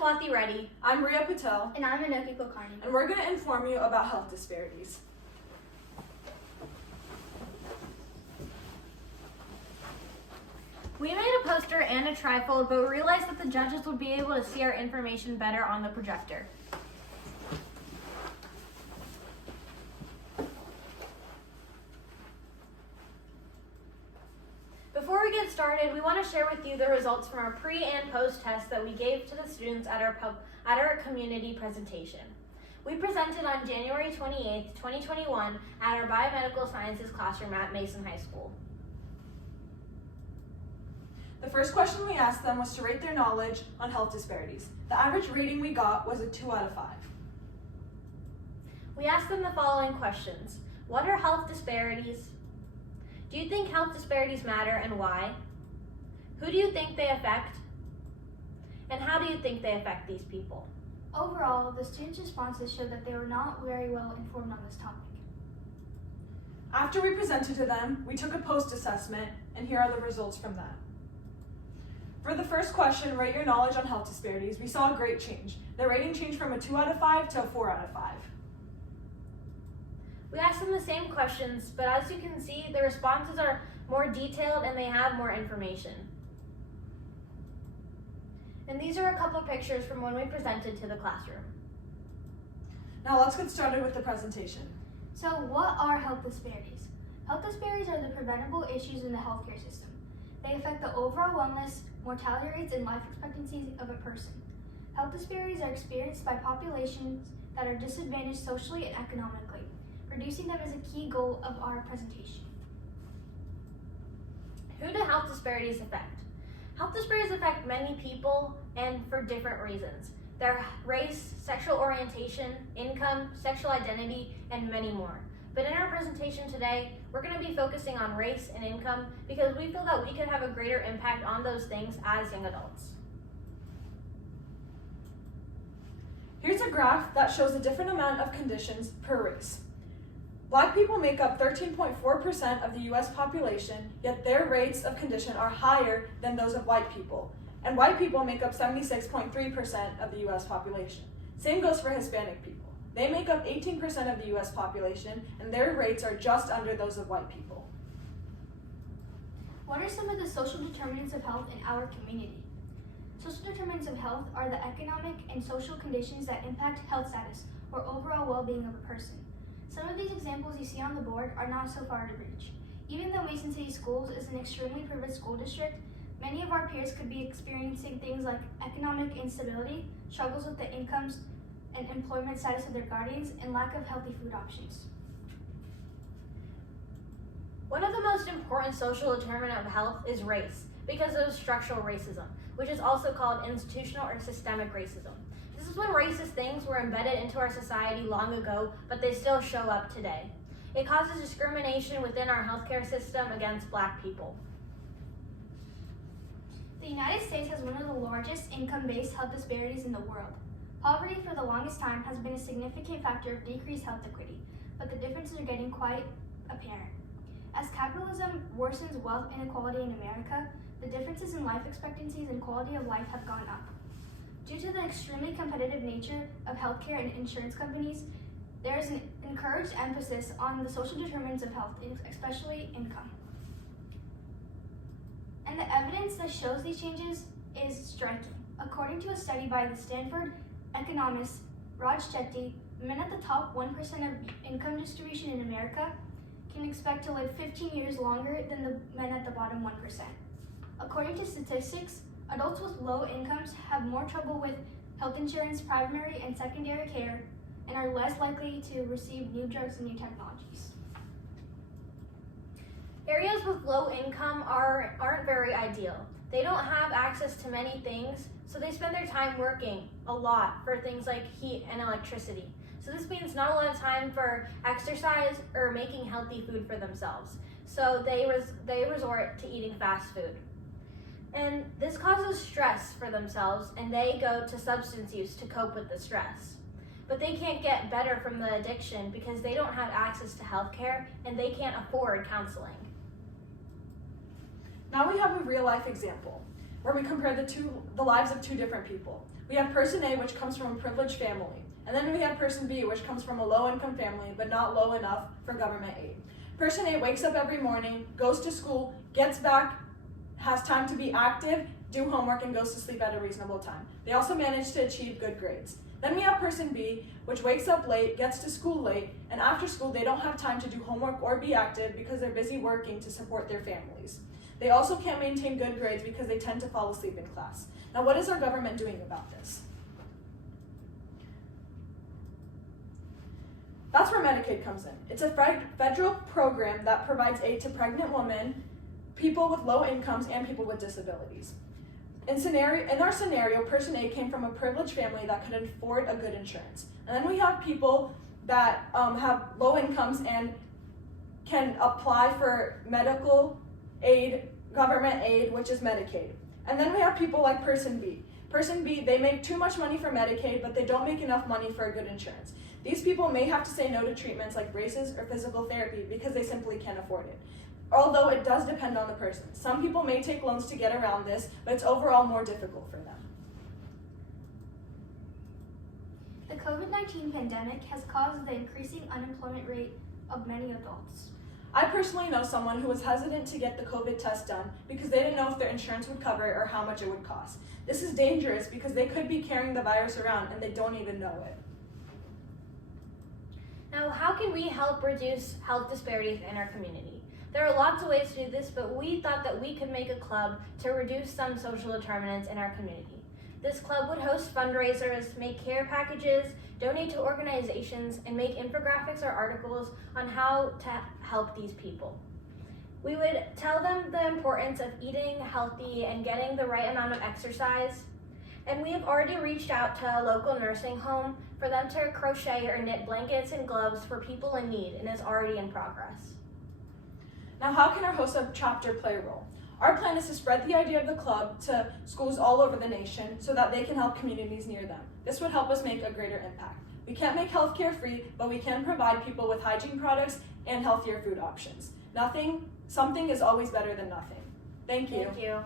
Swati Reddy. I'm Riya Patel. And I'm Anoki Kulkarni. And we're going to inform you about health disparities. We made a poster and a trifold, but we realized that the judges would be able to see our information better on the projector. Before we get started, we want to share with you the results from our pre and post tests that we gave to the students at our community presentation. We presented on January 28th, 2021 at our biomedical sciences classroom at Mason High School. The first question we asked them was to rate their knowledge on health disparities. The average rating we got was a 2 out of 5. We asked them the following questions. What are health disparities? Do you think health disparities matter and why? Who do you think they affect? And how do you think they affect these people? Overall, the students' responses showed that they were not very well informed on this topic. After we presented to them, we took a post assessment, and here are the results from that. For the first question, rate your knowledge on health disparities, we saw a great change. The rating changed from a 2 out of 5 to a 4 out of 5. We asked them the same questions, but as you can see, the responses are more detailed and they have more information. And these are a couple pictures from when we presented to the classroom. Now let's get started with the presentation. So what are health disparities? Health disparities are the preventable issues in the healthcare system. They affect the overall wellness, mortality rates, and life expectancies of a person. Health disparities are experienced by populations that are disadvantaged socially and economically. Reducing them is a key goal of our presentation. Who do health disparities affect? Health disparities affect many people and for different reasons. Their race, sexual orientation, income, sexual identity, and many more. But in our presentation today, we're going to be focusing on race and income because we feel that we could have a greater impact on those things as young adults. Here's a graph that shows a different amount of conditions per race. Black people make up 13.4% of the US population, yet their rates of condition are higher than those of white people. And white people make up 76.3% of the US population. Same goes for Hispanic people. They make up 18% of the US population, and their rates are just under those of white people. What are some of the social determinants of health in our community? Social determinants of health are the economic and social conditions that impact health status or overall well-being of a person. Some of these examples you see on the board are not so far to reach. Even though Mason City Schools is an extremely privileged school district, many of our peers could be experiencing things like economic instability, struggles with the incomes and employment status of their guardians, and lack of healthy food options. One of the most important social determinant of health is race, because of structural racism, which is also called institutional or systemic racism. This is when racist things were embedded into our society long ago, but they still show up today. It causes discrimination within our healthcare system against Black people. The United States has one of the largest income-based health disparities in the world. Poverty for the longest time has been a significant factor of decreased health equity, but the differences are getting quite apparent. As capitalism worsens wealth inequality in America, the differences in life expectancies and quality of life have gone up. Due to the extremely competitive nature of healthcare and insurance companies, there is an encouraged emphasis on the social determinants of health, especially income. And the evidence that shows these changes is striking. According to a study by the Stanford economist Raj Chetty, men at the top 1% of income distribution in America can expect to live 15 years longer than the men at the bottom 1%. According to statistics, adults with low incomes have more trouble with health insurance, primary and secondary care, and are less likely to receive new drugs and new technologies. Areas with low income aren't very ideal. They don't have access to many things, so they spend their time working a lot for things like heat and electricity. So this means not a lot of time for exercise or making healthy food for themselves. So they resort to eating fast food. And this causes stress for themselves, and they go to substance use to cope with the stress. But they can't get better from the addiction because they don't have access to healthcare and they can't afford counseling. Now we have a real-life example. where we compare the lives of two different people. We have person A, which comes from a privileged family, and then we have person B, which comes from a low-income family, but not low enough for government aid. Person A wakes up every morning, goes to school, gets back, has time to be active, do homework, and goes to sleep at a reasonable time. They also manage to achieve good grades. Then we have person B, which wakes up late, gets to school late, and after school they don't have time to do homework or be active because they're busy working to support their families. They also can't maintain good grades because they tend to fall asleep in class. Now, what is our government doing about this? That's where Medicaid comes in. It's a federal program that provides aid to pregnant women, people with low incomes, and people with disabilities. In our scenario, person A came from a privileged family that could afford a good insurance. And then we have people that have low incomes and can apply for medical aid, government aid, which is Medicaid. And then we have people like person B. Person B, they make too much money for Medicaid, but they don't make enough money for a good insurance. These people may have to say no to treatments like braces or physical therapy because they simply can't afford it. Although it does depend on the person. Some people may take loans to get around this, but it's overall more difficult for them. The COVID-19 pandemic has caused the increasing unemployment rate of many adults. I personally know someone who was hesitant to get the COVID test done because they didn't know if their insurance would cover it or how much it would cost. This is dangerous because they could be carrying the virus around and they don't even know it. Now, how can we help reduce health disparities in our community? There are lots of ways to do this, but we thought that we could make a club to reduce some social determinants in our community. This club would host fundraisers, make care packages, donate to organizations, and make infographics or articles on how to help these people. We would tell them the importance of eating healthy and getting the right amount of exercise. And we have already reached out to a local nursing home for them to crochet or knit blankets and gloves for people in need, and is already in progress. Now, how can our HOSA chapter play a role? Our plan is to spread the idea of the club to schools all over the nation so that they can help communities near them. This would help us make a greater impact. We can't make healthcare free, but we can provide people with hygiene products and healthier food options. Something is always better than nothing. Thank you. Thank you.